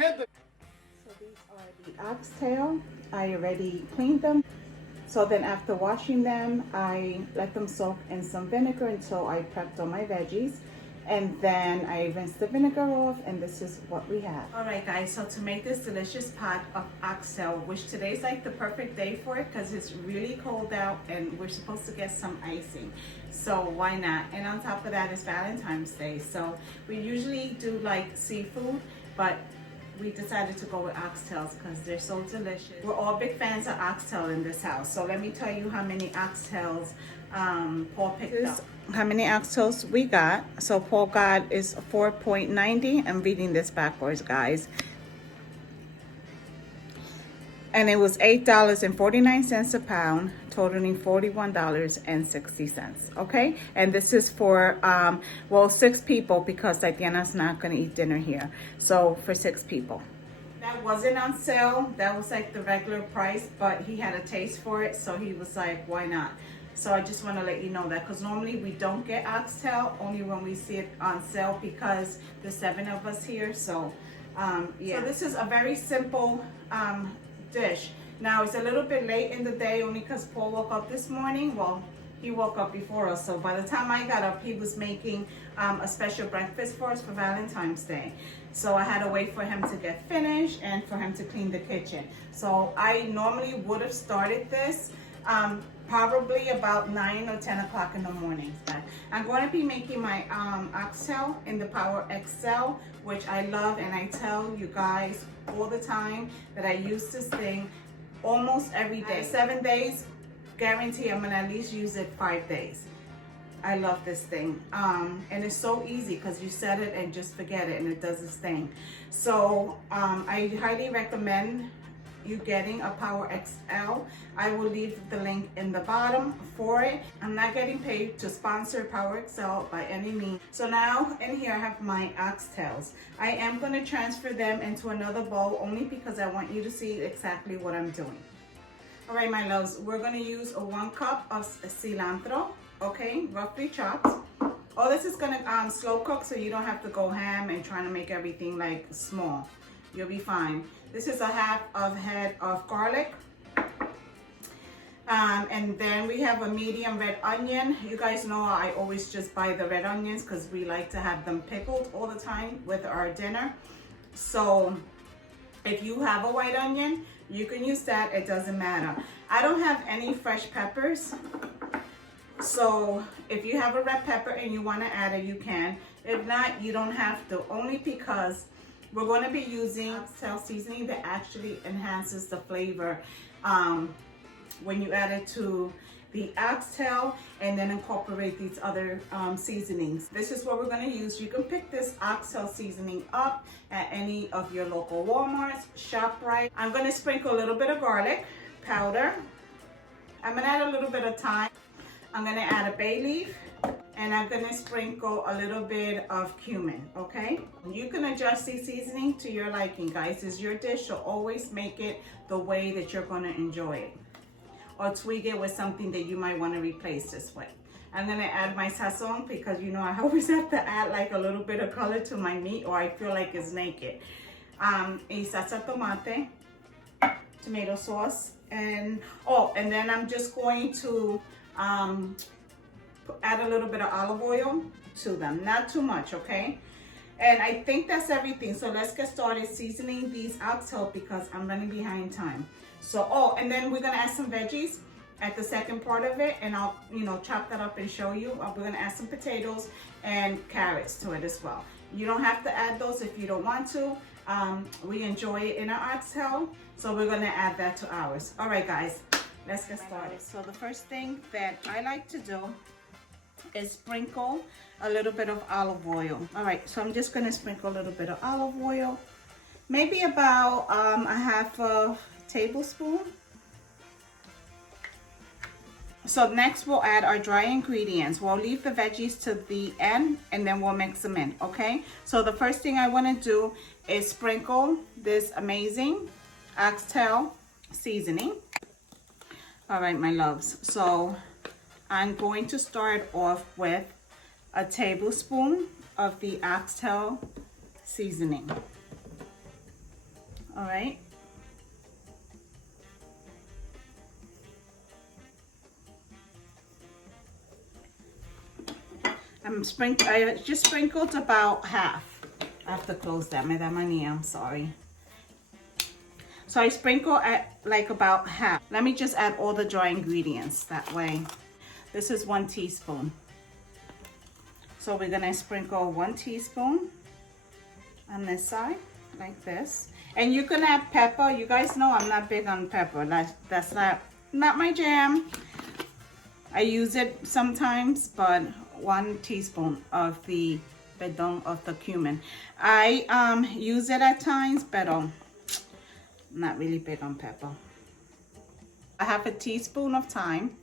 So these are the oxtail. I already cleaned them. So then after washing them, I let them soak in some vinegar until I prepped all my veggies. And then I rinsed the vinegar off, and this is what we have. All right, guys, so to make this delicious pot of oxtail, which today's like the perfect day for it because it's really cold out and we're supposed to get some icing. So why not? And on top of that is Valentine's Day. So we usually do like seafood, but we decided to go with oxtails because they're so delicious. We're all big fans of oxtail in this house. So let me tell you how many oxtails Paul picked up. How many oxtails we got. So Paul got is 4.90. I'm reading this backwards, guys. And it was $8.49 a pound, totaling $41.60. Okay, and this is for well, 6 people because Tatiana's not gonna eat dinner here. So for 6 people. That wasn't on sale. That was like the regular price, but he had a taste for it, so he was like, why not? So I just want to let you know that because normally we don't get oxtail, only when we see it on sale because there's 7 of us here. So yeah. So this is a very simple dish. Now it's a little bit late in the day only because Paul woke up this morning. Well, he woke up before us, so by the time I got up, he was making a special breakfast for us for Valentine's Day. So I had to wait for him to get finished and for him to clean the kitchen. So I normally would have started this probably about 9 or 10 o'clock in the morning. But I'm going to be making my oxtail in the Power XL, which I love, and I tell you guys all the time that I use this thing almost every day. 7 days, guarantee I'm gonna at least use it 5 days. I love this thing, and it's so easy because you set it and just forget it and it does its thing. So I highly recommend you getting a Power XL. I will leave the link in the bottom for it. I'm not getting paid to sponsor Power XL by any means. So now in here I have my oxtails. I am going to transfer them into another bowl only because I want you to see exactly what I'm doing. All right, my loves, we're going to use a 1 cup of cilantro, okay, roughly chopped. All this is going to slow cook so you don't have to go ham and trying to make everything like small. You'll be fine. This is a half of head of garlic. And then we have a medium red onion. You guys know I always just buy the red onions because we like to have them pickled all the time with our dinner. So if you have a white onion, you can use that. It doesn't matter. I don't have any fresh peppers. So if you have a red pepper and you want to add it, you can. If not, you don't have to, only because we're going to be using oxtail seasoning that actually enhances the flavor when you add it to the oxtail and then incorporate these other seasonings. This is what we're going to use. You can pick this oxtail seasoning up at any of your local Walmarts, ShopRite. I'm going to sprinkle a little bit of garlic powder. I'm going to add a little bit of thyme. I'm going to add a bay leaf. And I'm going to sprinkle a little bit of cumin, okay? You can adjust the seasoning to your liking, guys. It's your dish, so always make it the way that you're going to enjoy it. Or tweak it with something that you might want to replace this with. I'm going to add my sazon because, you know, I always have to add like a little bit of color to my meat or I feel like it's naked. Y salsa tomate, tomato sauce, and and then I'm just going to add a little bit of olive oil to them, not too much, okay? And I think that's everything. So let's get started seasoning these oxtail because I'm running behind time. So and then we're gonna add some veggies at the second part of it, and I'll, you know, chop that up and show you. We're gonna add some potatoes and carrots to it as well. You don't have to add those if you don't want to. We enjoy it in our oxtail, so we're gonna add that to ours. All right, guys, let's get started. So the first thing that I like to do is sprinkle a little bit of olive oil. All right, so I'm just gonna sprinkle a little bit of olive oil, maybe about a half a tablespoon. So next we'll add our dry ingredients. We'll leave the veggies to the end and then we'll mix them in, okay? So the first thing I want to do is sprinkle this amazing oxtail seasoning. All right, my loves, so I'm going to start off with a tablespoon of the oxtail seasoning. All right. I just sprinkled about half. I have to close that. I'm sorry. So I sprinkle at like about half. Let me just add all the dry ingredients that way. This is 1 teaspoon. So we're gonna sprinkle 1 teaspoon on this side, like this. And you can add pepper. You guys know I'm not big on pepper. That's not my jam. I use it sometimes, but 1 teaspoon of the cumin. I use it at times, but not really big on pepper. I have a teaspoon of thyme.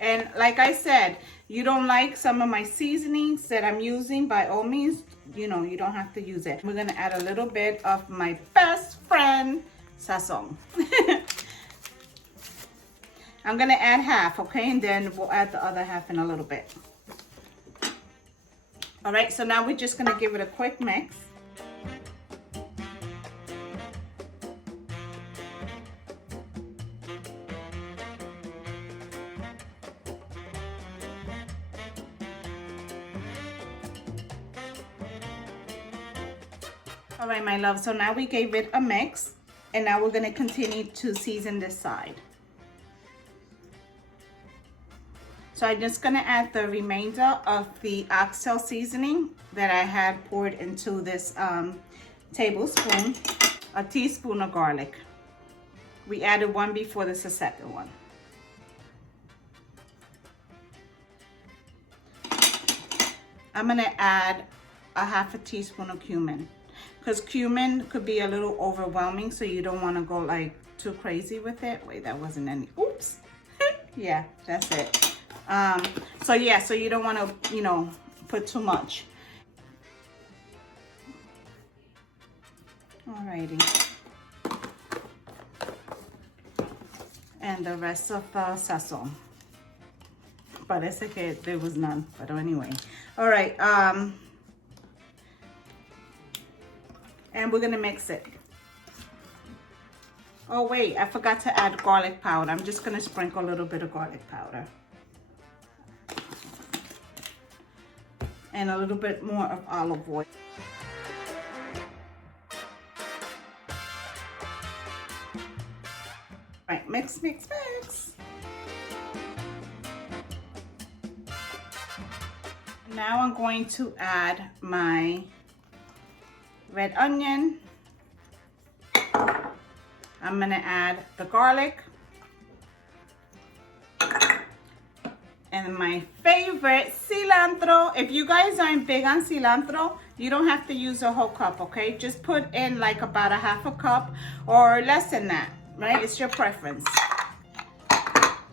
And like I said, you don't like some of my seasonings that I'm using, by all means, you know, you don't have to use it. We're gonna add a little bit of my best friend, sazon. I'm gonna add half, okay? And then we'll add the other half in a little bit. All right, so now we're just gonna give it a quick mix. All right, my love, so now we gave it a mix, and now we're gonna continue to season this side. So I'm just gonna add the remainder of the oxtail seasoning that I had poured into this tablespoon, a teaspoon of garlic. We added 1 before, this is the second one. I'm gonna add a half a teaspoon of cumin, because cumin could be a little overwhelming, so you don't wanna go like too crazy with it. Wait, that wasn't any, oops. Yeah, that's it. So yeah, so you don't want to, you know, put too much. Alrighty. And the rest of the sazon. Parece que there was none, but anyway. All right, and we're gonna mix it. Oh wait, I forgot to add garlic powder. I'm just gonna sprinkle a little bit of garlic powder. And a little bit more of olive oil. Right, mix, mix, mix. Now I'm going to add my red onion. I'm gonna add the garlic. And my favorite, cilantro. If you guys aren't big on cilantro, you don't have to use a whole cup, okay? Just put in like about a half a cup or less than that, right? It's your preference.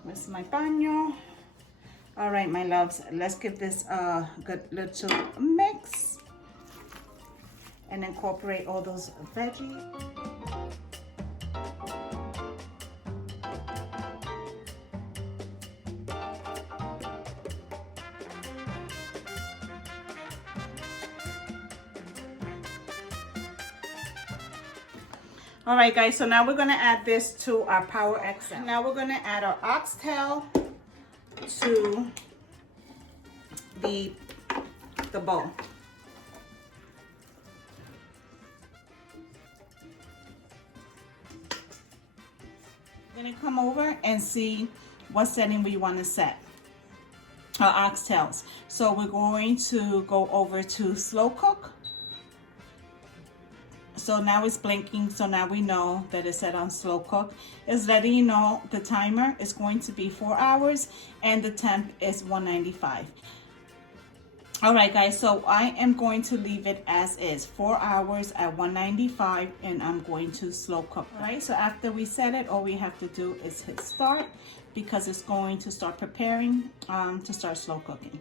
Where's my baño? All right, my loves, let's give this a good little mix and incorporate all those veggies. All right, guys, so now we're gonna add this to our Power XL. Now we're gonna add our oxtail to the bowl. We're gonna come over and see what setting we want to set our oxtails. So we're going to go over to slow cook. So now it's blinking, so now we know that it's set on slow cook. It's letting you know the timer is going to be 4 hours and the temp is 195. All right, guys, so I am going to leave it as is, 4 hours at 195, and I'm going to slow cook. All right, so after we set it, all we have to do is hit start because it's going to start preparing to start slow cooking.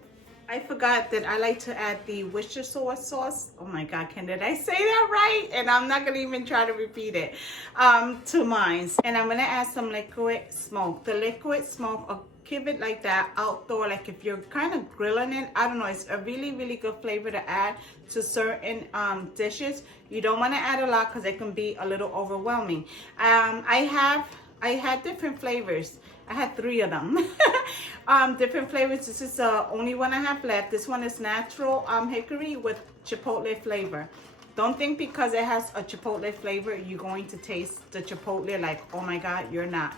I forgot that I like to add the Worcestershire sauce. Oh my God, did I say that right? And I'm not gonna even try to repeat it to mine. And I'm gonna add some liquid smoke. The liquid smoke keep it like that outdoor, like if you're kind of grilling it, I don't know, it's a really, really good flavor to add to certain dishes. You don't want to add a lot because it can be a little overwhelming. I had different flavors. I had 3 of them. Different flavors. This is the only one I have left. This one is natural hickory with chipotle flavor. Don't think because it has a chipotle flavor, you're going to taste the chipotle like, oh my God, you're not.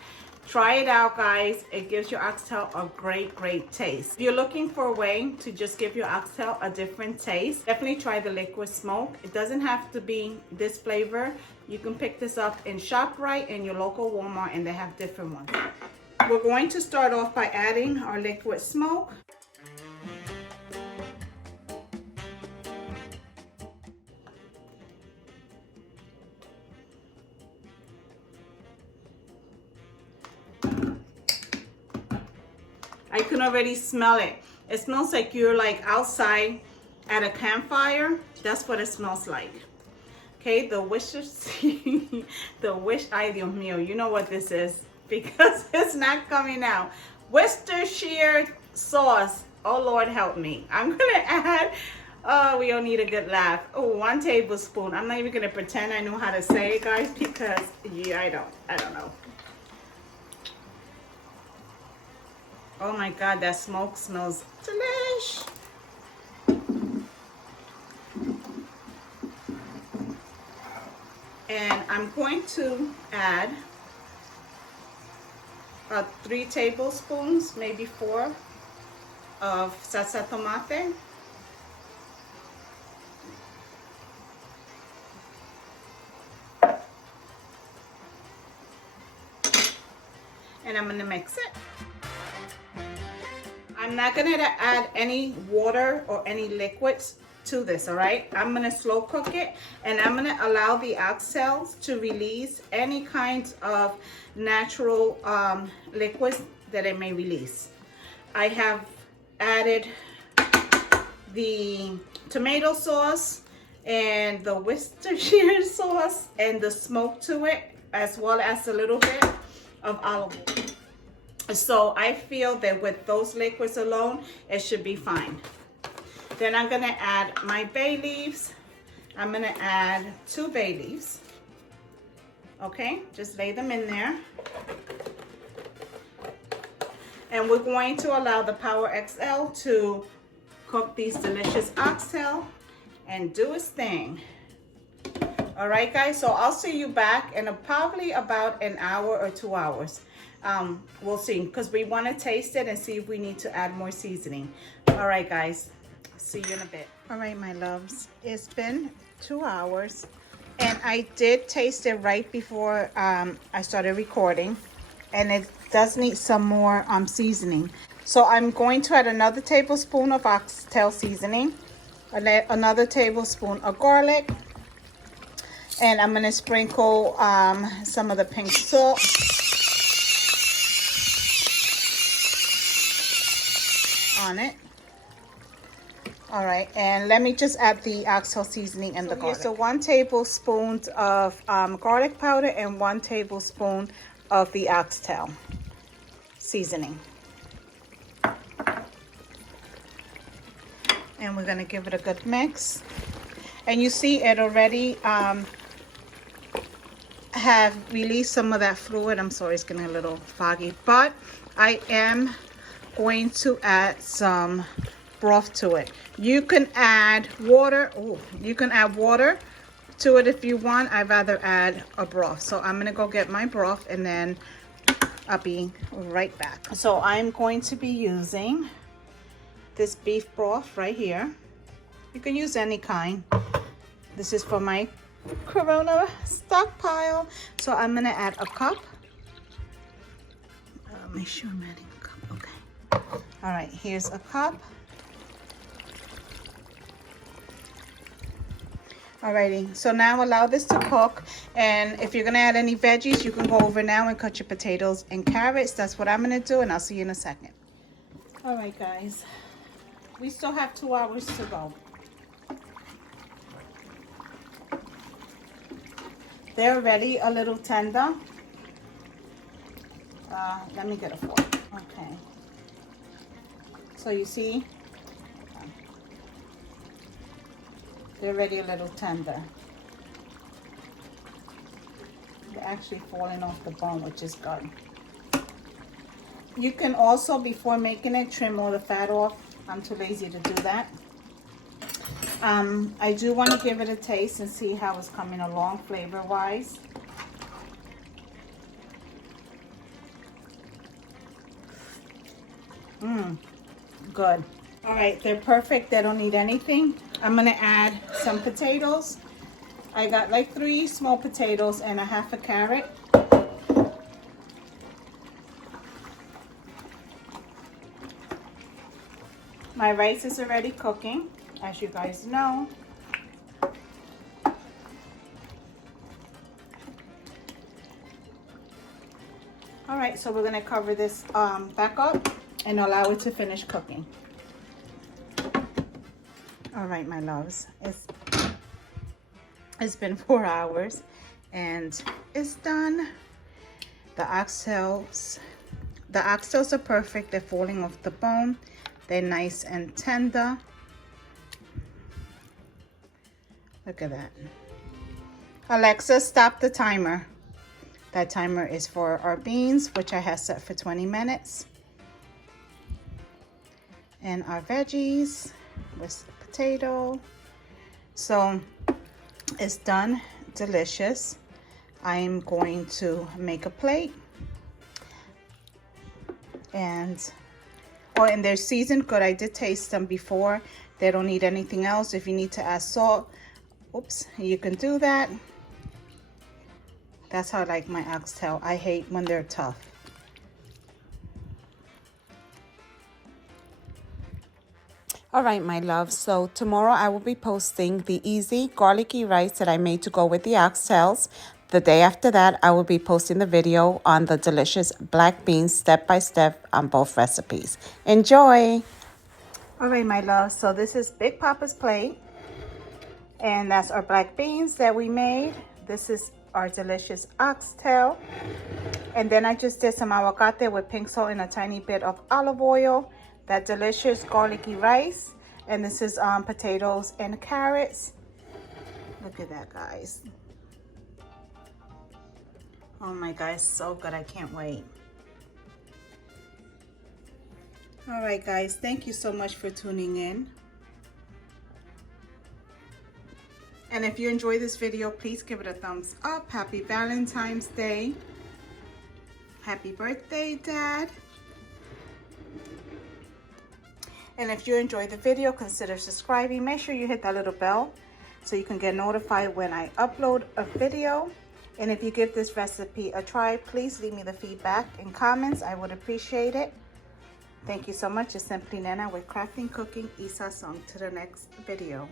Try it out, guys. It gives your oxtail a great, great taste. If you're looking for a way to just give your oxtail a different taste, definitely try the liquid smoke. It doesn't have to be this flavor. You can pick this up in ShopRite in your local Walmart, and they have different ones. We're going to start off by adding our liquid smoke. I can already smell it. It smells like you're like outside at a campfire. That's what it smells like. Okay, the Worcestershire, ay Dios mío, you know what this is because it's not coming out. Worcestershire sauce. Oh Lord, help me. I'm gonna add, we all need a good laugh. Oh, 1 tablespoon. I'm not even gonna pretend I know how to say it, guys, because yeah, I don't know. Oh my God, that smoke smells delish. And I'm going to add 3 tablespoons, maybe 4, of salsa tomate. And I'm gonna mix it. I'm not gonna add any water or any liquids to this, all right? I'm gonna slow cook it, and I'm gonna allow the oxtails to release any kinds of natural liquids that it may release. I have added the tomato sauce and the Worcestershire sauce and the smoke to it, as well as a little bit of olive oil. So I feel that with those liquids alone, it should be fine. Then I'm gonna add my bay leaves. I'm gonna add 2 bay leaves. Okay, just lay them in there. And we're going to allow the Power XL to cook these delicious oxtail and do its thing. All right, guys, so I'll see you back in probably about an hour or 2 hours. We'll see, because we want to taste it and see if we need to add more seasoning. All right, guys, see you in a bit. All right, my loves, it's been 2 hours, and I did taste it right before I started recording, and it does need some more seasoning. So I'm going to add another tablespoon of oxtail seasoning, another tablespoon of garlic, and I'm going to sprinkle some of the pink salt. On it. All right, and let me just add the oxtail seasoning and the garlic. So 1 tablespoon of garlic powder and 1 tablespoon of the oxtail seasoning. And we're gonna give it a good mix. And you see it already have released some of that fluid. I'm sorry, it's getting a little foggy, but I am going to add some broth to it. You can add water. Oh, you can add water to it if you want. I'd rather add a broth. So I'm gonna go get my broth, and then I'll be right back. So I'm going to be using this beef broth right here. You can use any kind. This is for my Corona stockpile. So I'm gonna add a cup. Make sure I'm adding a cup. Okay. All right, here's a cup. Alrighty, so now allow this to cook, and if you're gonna add any veggies, you can go over now and cut your potatoes and carrots. That's what I'm gonna do, and I'll see you in a second. All right, guys, we still have 2 hours to go. They're already a little tender. Let me get a fork. Okay. So you see, they're already a little tender. They're actually falling off the bone, which is good. You can also, before making it, trim all the fat off. I'm too lazy to do that. I do want to give it a taste and see how it's coming along flavor-wise. Good. All right, they're perfect. They don't need anything. I'm gonna add some potatoes. I got like 3 small potatoes and a half a carrot. My rice is already cooking, as you guys know. All right, so we're gonna cover this back up and allow it to finish cooking. All right, my loves, it's been 4 hours and it's done. The oxtails are perfect. They're falling off the bone. They're nice and tender. Look at that. Alexa, stop the timer. That timer is for our beans, which I have set for 20 minutes. And our veggies with potato. So it's done. Delicious. I'm going to make a plate. And they're seasoned good. I did taste them before. They don't need anything else. If you need to add salt, oops, you can do that. That's how I like my oxtail. I hate when they're tough. All right, my love. So tomorrow I will be posting the easy garlicky rice that I made to go with the oxtails. The day after that, I will be posting the video on the delicious black beans step by step on both recipes. Enjoy. All right, my love. So this is Big Papa's plate. And that's our black beans that we made. This is our delicious oxtail. And then I just did some aguacate with pink salt and a tiny bit of olive oil. That delicious garlicky rice. And this is potatoes and carrots. Look at that, guys. Oh my gosh, so good. I can't wait. All right, guys. Thank you so much for tuning in. And if you enjoyed this video, please give it a thumbs up. Happy Valentine's Day. Happy birthday, Dad. And if you enjoyed the video, consider subscribing. Make sure you hit that little bell so you can get notified when I upload a video. And if you give this recipe a try, please leave me the feedback in comments. I would appreciate it. Thank you so much. It's Simply Nena with Crafting, Cooking, y Sazon. To the next video.